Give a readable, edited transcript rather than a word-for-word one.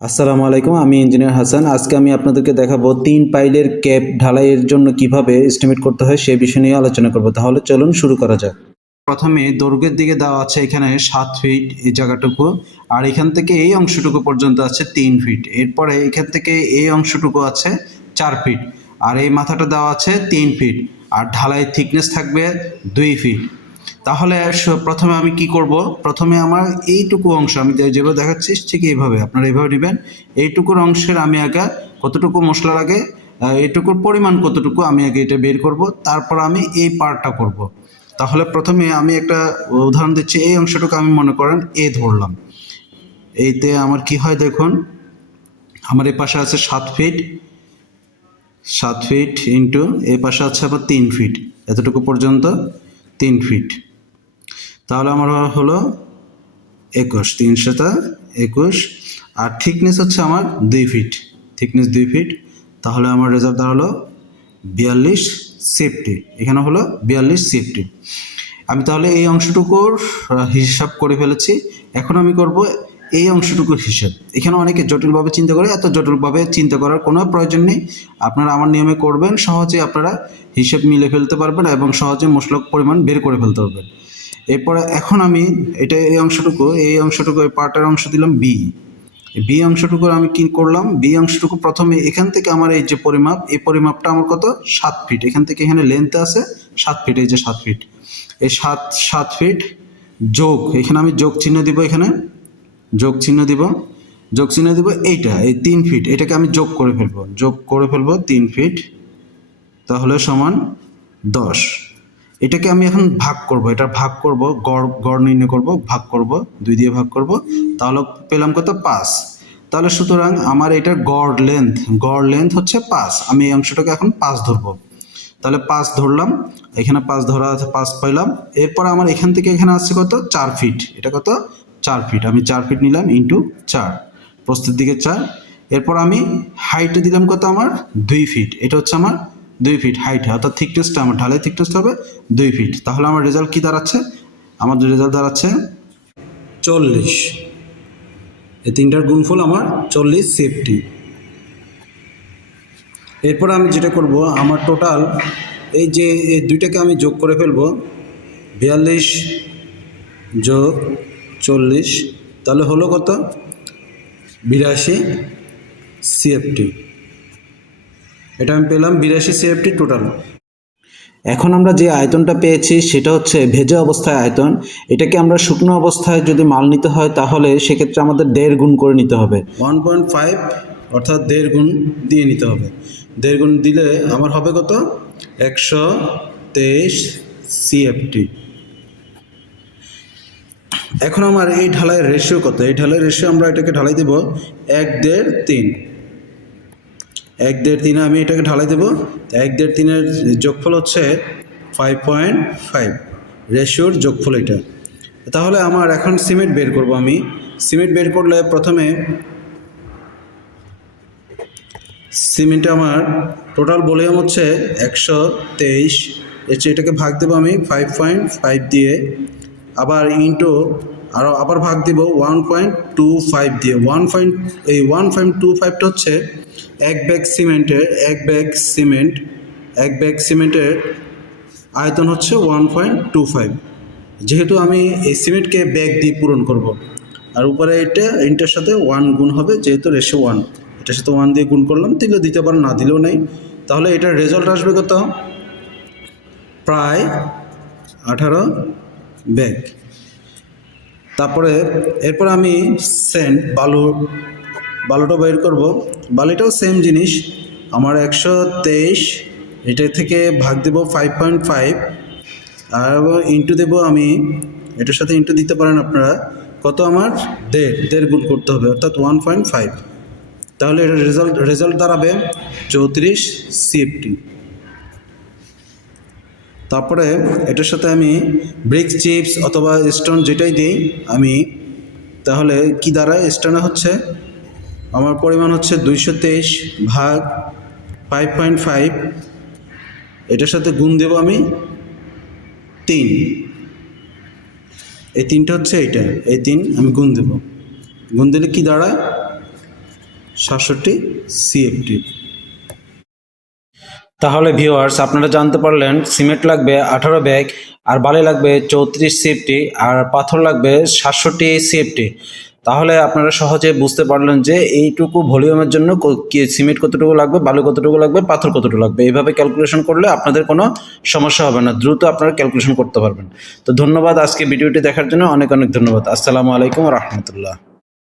আসসালামু আলাইকুম, আমি ইঞ্জিনিয়ার হাসান। আজকে আমি আপনাদেরকে দেখাবো ৩ পাইলের ক্যাপ ঢালাইয়ের জন্য কিভাবে এস্টিমেট করতে হয় সেই বিষয় নিয়ে আলোচনা করব। তাহলে চলুন শুরু করা যাক। প্রথমে দৈর্ঘ্যের দিকে দেওয়া আছে এখানে ৭ ফিট এই জায়গাটুকু, আর এখান থেকে এই অংশটুকু পর্যন্ত আছে ৩ ফিট। এরপরে এখান থেকে এই অংশটুকু আছে ৪ ফিট, আর এই মাথাটা দেওয়া আছে ৩ ফিট, আর ঢালাইয়ের থিকনেস থাকবে ২ ফিট। তাহলে প্রথমে আমি কি করব, প্রথমে আমার এইটুকু অংশ আমি যেভাবে দেখাচ্ছি ঠিক এইভাবে আপনারা এইভাবে নেবেন। এইটুকুর অংশের আমি আগে কতটুকু মশলা লাগে, এইটুকুর পরিমাণ কতটুকু আমি আগে এটা বের করব, তারপর আমি এই পার্টটা করব। তাহলে প্রথমে আমি একটা উদাহরণ দিচ্ছি। এই অংশটুকু আমি মনে করেন এ ধরলাম। এইতে আমার কি হয় দেখুন, আমার এই পাশে আছে ৭ ফিট, ৭ ফিট ইন্টু এই পাশে আছে আবার ৩ ফিট, এতটুকু পর্যন্ত ৩ ফিট। তাহলে আমার হলো ২১, ৩ × ২১, আর থিকনেস হচ্ছে আমার ২ ফিট, থিকনেস ২ ফিট। তাহলে আমার রেজাল্ট দাঁড়ালো ৪২ সেফটি, এখানে হলো ৪২ সেফটি। আমি তাহলে এই অংশটুকুর হিসাব করে ফেলেছি। এখন আমি করব এই অংশটুকুর হিসাব। এখানে অনেকে জটিলভাবে চিন্তা করে, এত জটিলভাবে চিন্তা করার কোনো প্রয়োজন নেই। আপনারা আমার নিয়মে করবেন, সহজে আপনারা হিসেব মিলে ফেলতে পারবেন এবং সহজে মশলার পরিমাণ বের করে ফেলতে পারবেন। এরপরে এখন আমি এটা এই অংশটুকু এই পার্টের অংশ দিলাম বি। বি অংশটুকু আমি কি করলাম, বি অংশটুকু প্রথমে এখান থেকে আমার এই যে পরিমাপ, এই পরিমাপটা আমার কত ৭ ফিট, এখান থেকে এখানে লেন্থ আছে ৭ ফিট, এই যে ৭ ফিট, এই ৭ ফিট যোগ, এখানে আমি যোগ চিহ্ন দিব, এখানে যোগ চিহ্ন দিব, এইটা এই ৩ ফিট, এটাকে আমি যোগ করে ফেলবো ৩ ফিট, তাহলে সমান ১০। এটাকে আমি এখন ভাগ করব, এটা ভাগ করব, গড় নির্ণয় করব, ভাগ করব, ২ দিয়ে ভাগ করব, তাহলে পেলাম কত ৫। তাহলে সুতরাং আমার এটার গড় লেন্থ হচ্ছে ৫। আমি এই অংশটাকে এখন ৫ ধরবো। তাহলে ৫ ধরলাম, এখানে ৫ ধরা আছে, ৫ পাইলাম। এরপর আমার এখান থেকে এখানে আসছে কত ৪ ফিট, এটা কত ৪ ফিট, আমি ৪ ফিট নিলাম ইন্টু ৪, প্রস্থের দিকে ৪। এরপর আমি হাইটে দিলাম কত আমার ২ ফিট, এটা হচ্ছে আমার ২ ফিট হাইটে, অর্থাৎ থিকনেসটা আমার ঢালাই থিকনেসটা হবে ২ ফিট। তাহলে আমার রেজাল্ট কি দাঁড়াচ্ছে, আমার রেজাল্ট দাঁড়াচ্ছে ৪০। এই তিনটার গুণফল আমার ৪০ সেফটি। এরপর আমি যেটা করব, আমার টোটাল এই যে এই দুইটাকে আমি যোগ করে ফেলবো, ৪২ যোগ ৪০, তাহলে হলো কত ৮২ সিএফটি। এটা আমি পেলাম ৮২ সিএফটি টোটাল। এখন আমরা যে আয়তনটা পেয়েছি সেটা হচ্ছে ভেজা অবস্থায় আয়তন। এটাকে আমরা শুকনো অবস্থায় যদি মাল নিতে হয় তাহলে সেক্ষেত্রে আমাদের ১.৫ গুণ করে নিতে হবে, ১.৫, অর্থাৎ ১.৫ গুণ দিয়ে নিতে হবে। ১.৫ গুণ দিলে আমার হবে কত ১২৩ সিএফটি। এখন আমার এই ঢালাইয়ের রেশিও কত, এই ঢালাইয়ের রেশিও আমরা এটাকে ঢালাই দেব ১.৫ 3, 1.৫ আমি এটাকে ঢালাই দেবো। 1.৫ 3-এর যোগফল হচ্ছে 5.5, রেশিওর যোগফল এটা। তাহলে আমার এখন সিমেন্ট বের করব। আমি সিমেন্ট বের করলে প্রথমে সিমেন্টে আমার টোটাল ভলিউম হচ্ছে ১২৩, এটাকে ভাগ দেবো আমি 5.5 দিয়ে, আবার ইন্টু আবার ভাগ দিব 1.25 দিয়ে। 1.25টা হচ্ছে এক ব্যাগ সিমেন্টের আয়তন হচ্ছে 1.25। যেহেতু আমি এই সিমেন্টকে ব্যাগ দিয়ে পূরণ করব, আর উপরে এটার সাথে 1 গুণ হবে, যেহেতু রেশিও 1, এটার সাথে 1 দিয়ে গুণ করলাম, দিলেও দিতে পারেন, না দিলেও নেই। তাহলে এটার রেজাল্ট আসবে কত, প্রায় 18 ব্যাগ। তারপরে এরপর আমি বালুটা বের করব। বালিটাও সেম জিনিস, আমার ১২৩, এটা থেকে ভাগ দেব 5.5, আর ইন্টু দেব আমি, এটার সাথে ইন্টু দিতে পারেন আপনারা, কত আমার ১.৫ গুণ করতে হবে, অর্থাৎ 1.5। তাহলে এটার রেজাল্ট দাঁড়াবে ৩৪ সিএফটি। তারপরে এটার সাথে আমি ব্রিক চিপস অথবা স্টোন যেটাই দিই আমি, তাহলে কি দাঁড়ায়, স্টোনে হচ্ছে আমার পরিমাণ হচ্ছে ২২৩ ভাগ 5.5, এটার সাথে গুণ দেব আমি ৩, এই ৩টা হচ্ছে এইটা, এই ৩ আমি গুণ দেব। গুণ দিলে কি দাঁড়ায় 67 CFT। তাহলে ভিউয়ার্স, আপনারা জানতে পারলেন সিমেন্ট লাগবে 18 ব্যাগ, আর বালি লাগবে 34 CFT, আর পাথর লাগবে 67 CFT। তাহলে আপনারা সহজে বুঝতে পারলেন যে এইটুকু ভলিউমের জন্য সিমেন্ট কতটুকু লাগবে, বালু কতটুকু লাগবে, পাথর কতটুকু লাগবে। এইভাবে ক্যালকুলেশন করলে আপনাদের কোনো সমস্যা হবে না, দ্রুত আপনারা ক্যালকুলেশন করতে পারবেন। তো ধন্যবাদ, আজকে ভিডিওটি দেখার জন্য অনেক অনেক ধন্যবাদ। আসসালামু আলাইকুম ওয়া রাহমাতুল্লাহ।